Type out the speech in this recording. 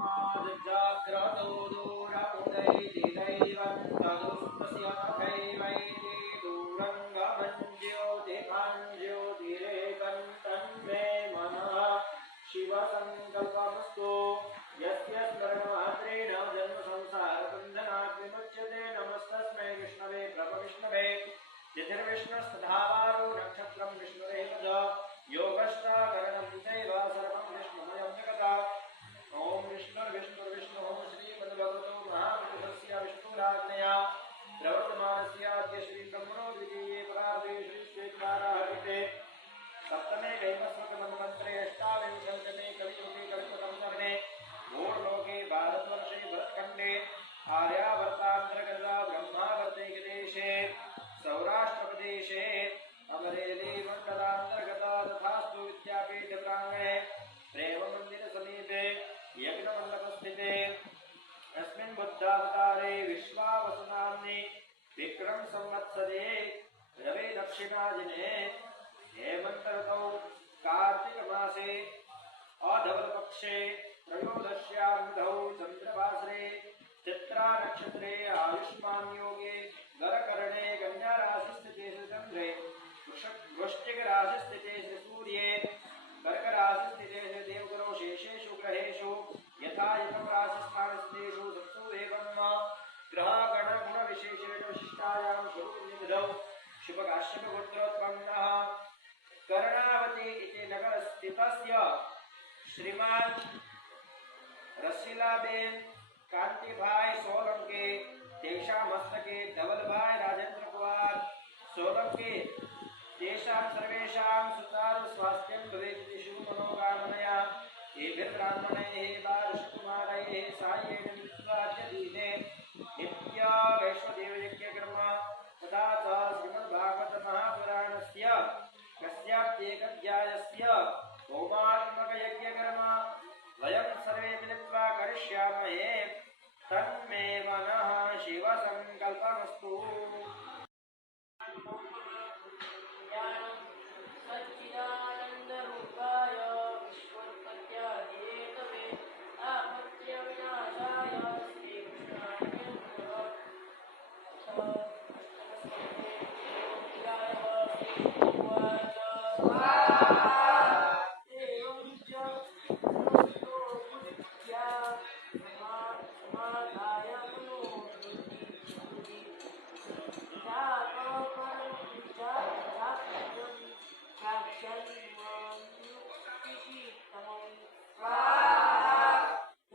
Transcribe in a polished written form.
जाग्रतो दूरमुदैति दैवं तदुस्तस्य तथैवैति दूरङ्गमं ज्योतिरेकं तन्मे मनः शिवसङ्कल्पमस्तु यस्य स्मरणमात्रेण जन्मसंसारबन्धनात् विमुच्यते नमस्तस्मै विष्णवे प्रभविष्णवे तिथिर्विष्णुस्तथावारो नक्षत्रं विष्णुरेव च योगश्चाकरणं चैव सर्वं विष्णुमयं जगत् ओम विष्णुर्विष्णुर्विष्णुः श्रीमद्भगवतो महापुरुषस्य विष्णुराज्ञया प्रवर्तमानस्य अद्य श्रीब्रह्मणो द्वितीये परार्धे श्रीश्वेताराहते सप्तमे वैवस्वतमन्वन्तरे अष्टाविंशतितमे कलियुगे कल्पसंवरणे घोरलोके भारतवर्षे भरतखण्डे आर्यावर्तान्तर्गता ब्रह्मावर्तैकदेशे सौराष्ट्रप्रदेशे अमरेली मण्डलान्तर्गता तथास्तु विद्यापीठप्राङ्गणे प्रेममन्दिरसमीपे यज्ञमण्डपस्थिते अस्मिन् बुद्धावतारे विश्वावसुनाम्नि विक्रम संवत्सरे रवि दक्षिणादिने हेमन्त ऋतौ कार्तिकमासे अधवलपक्षे त्रयोदश्यां तिथौ चन्द्रवासरे चित्रा नक्षत्रे आयुष्मान योगे गरकर्णे कन्या राशिस्थिते चन्द्रे वृश्चिक राशिस्थिते सूर्ये कर्क राशिस्थिते देवगुरौ शेषेषु ग्रहेषु यथा यथं राशिस्थानस्थितेषु सत्सु एवं ग्रहगणगुणविशेषेण विशिष्टायां स्वरूपनिधौ शुभकाश्यपगोत्रोत्पन्नः कर्णावती इति नगरस्थितस्य श्रीमान् रसीलाबेन कांतिभाई सोलंकी तेषां मस्तके धवलभाई राजेंद्र कुमार सोलंकी तेषां सर्वेषां सुतारु स्वास्थ्यं भवेत् इति शुभमनोकामनया एभिर्ब्राह्मणैः बालकुमारैः सायेन विश्वाद्यदीने नित्या वैष्णोदेवी